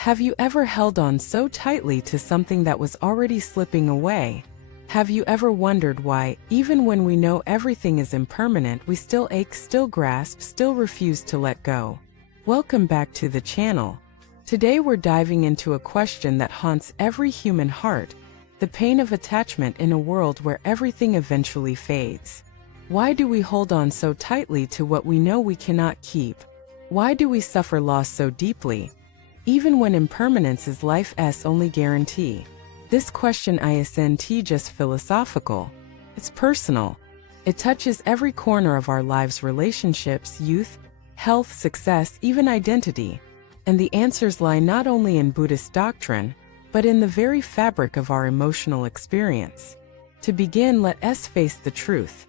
Have you ever held on so tightly to something that was already slipping away? Have you ever wondered why, even when we know everything is impermanent, we still ache, still grasp, still refuse to let go? Welcome back to the channel. Today we're diving into a question that haunts every human heart: the pain of attachment in a world where everything eventually fades. Why do we hold on so tightly to what we know we cannot keep? Why do we suffer loss so deeply, even when impermanence is life's only guarantee? This question isn't just philosophical. It's personal. It touches every corner of our lives: relationships, youth, health, success, even identity. And the answers lie not only in Buddhist doctrine, but in the very fabric of our emotional experience. To begin, let us face the truth.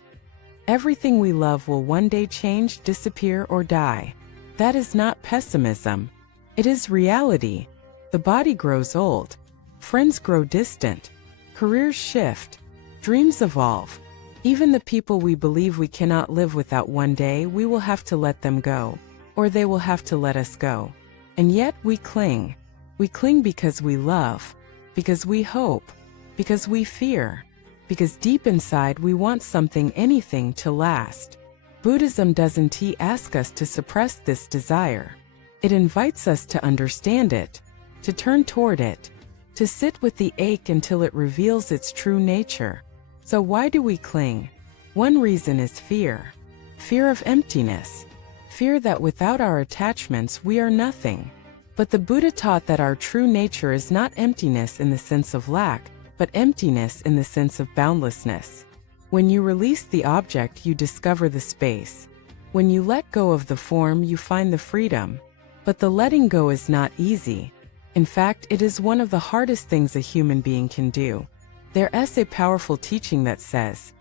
Everything we love will one day change, disappear, or die. That is not pessimism. It is reality. The body grows old. Friends grow distant. Careers shift. Dreams evolve. Even the people we believe we cannot live without, one day we will have to let them go, or they will have to let us go. And yet we cling. We cling because we love, because we hope, because we fear, because deep inside we want something, anything, to last. Buddhism doesn't ask us to suppress this desire. It invites us to understand it, to turn toward it, to sit with the ache until it reveals its true nature. So why do we cling? One reason is fear. Fear of emptiness. Fear that without our attachments we are nothing. But the Buddha taught that our true nature is not emptiness in the sense of lack, but emptiness in the sense of boundlessness. When you release the object, you discover the space. When you let go of the form, you find the freedom. But the letting go is not easy. In fact, it is one of the hardest things a human being can do. There is a powerful teaching that says,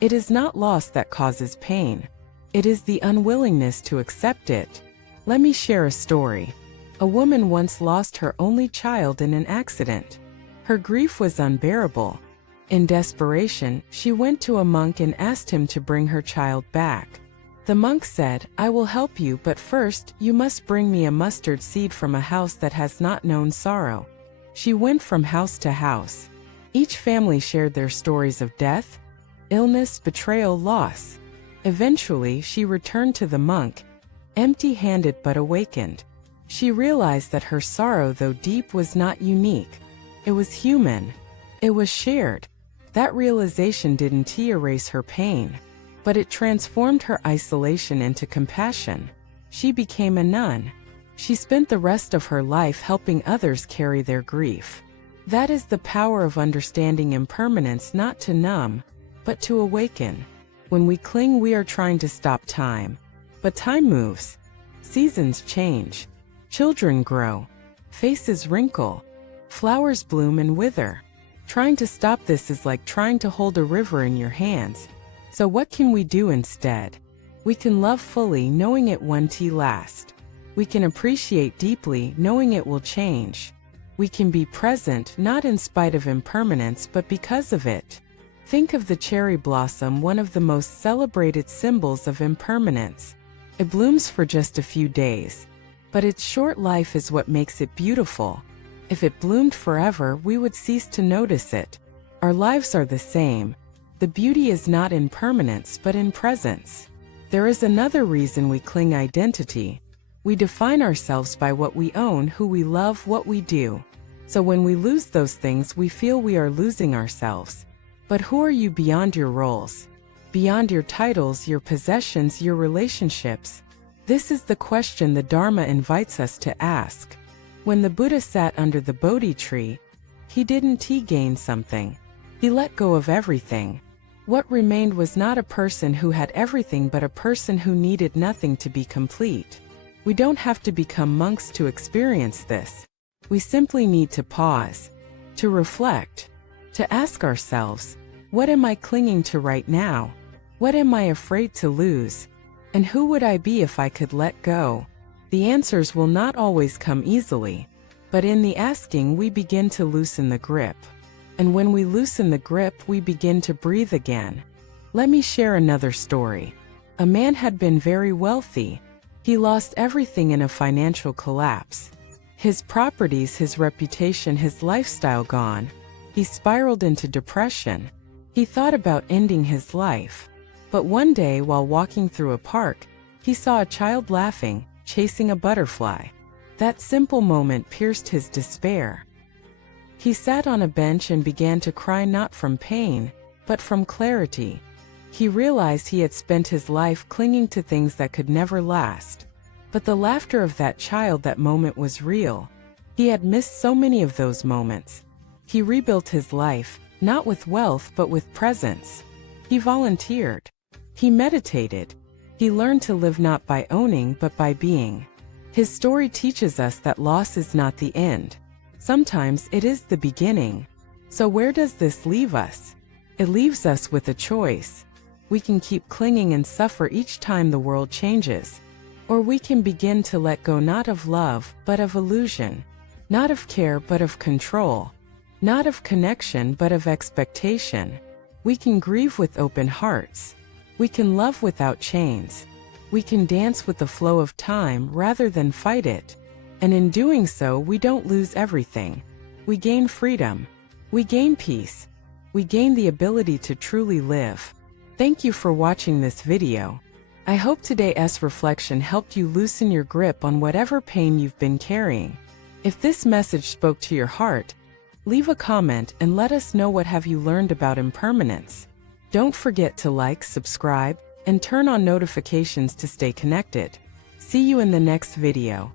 "It is not loss that causes pain. It is the unwillingness to accept it." Let me share a story. A woman once lost her only child in an accident. Her grief was unbearable. In desperation, she went to a monk and asked him to bring her child back. The monk said, "I will help you, but first, you must bring me a mustard seed from a house that has not known sorrow." She went from house to house. Each family shared their stories of death, illness, betrayal, loss. Eventually, she returned to the monk, empty-handed but awakened. She realized that her sorrow, though deep, was not unique. It was human. It was shared. That realization didn't erase her pain, but it transformed her isolation into compassion. She became a nun. She spent the rest of her life helping others carry their grief. That is the power of understanding impermanence, not to numb, but to awaken. When we cling, we are trying to stop time. But time moves. Seasons change. Children grow. Faces wrinkle. Flowers bloom and wither. Trying to stop this is like trying to hold a river in your hands. So what can we do instead? We can love fully, knowing it won't last. We can appreciate deeply, knowing it will change. We can be present, not in spite of impermanence, but because of it. Think of the cherry blossom, one of the most celebrated symbols of impermanence. It blooms for just a few days, but its short life is what makes it beautiful. If it bloomed forever, we would cease to notice it. Our lives are the same. The beauty is not in permanence, but in presence. There is another reason we cling: identity. We define ourselves by what we own, who we love, what we do. So when we lose those things, we feel we are losing ourselves. But who are you beyond your roles? Beyond your titles, your possessions, your relationships? This is the question the Dharma invites us to ask. When the Buddha sat under the Bodhi tree, he didn't gain something. He let go of everything. What remained was not a person who had everything, but a person who needed nothing to be complete. We don't have to become monks to experience this. We simply need to pause, to reflect, to ask ourselves, what am I clinging to right now? What am I afraid to lose? And who would I be if I could let go? The answers will not always come easily, but in the asking we begin to loosen the grip. And when we loosen the grip, we begin to breathe again. Let me share another story. A man had been very wealthy. He lost everything in a financial collapse. His properties, his reputation, his lifestyle gone. He spiraled into depression. He thought about ending his life. But one day, while walking through a park, he saw a child laughing, chasing a butterfly. That simple moment pierced his despair. He sat on a bench and began to cry, not from pain, but from clarity. He realized he had spent his life clinging to things that could never last. But the laughter of that child, that moment, was real. He had missed so many of those moments. He rebuilt his life, not with wealth but with presence. He volunteered. He meditated. He learned to live not by owning but by being. His story teaches us that loss is not the end. Sometimes it is the beginning. So where does this leave us? It leaves us with a choice. We can keep clinging and suffer each time the world changes. Or we can begin to let go, not of love, but of illusion. Not of care, but of control. Not of connection, but of expectation. We can grieve with open hearts. We can love without chains. We can dance with the flow of time rather than fight it. And in doing so, we don't lose everything. We gain freedom. We gain peace. We gain the ability to truly live. Thank you for watching this video. I hope today's reflection helped you loosen your grip on whatever pain you've been carrying. If this message spoke to your heart, leave a comment and let us know what have you learned about impermanence. Don't forget to like, subscribe, and turn on notifications to stay connected. See you in the next video.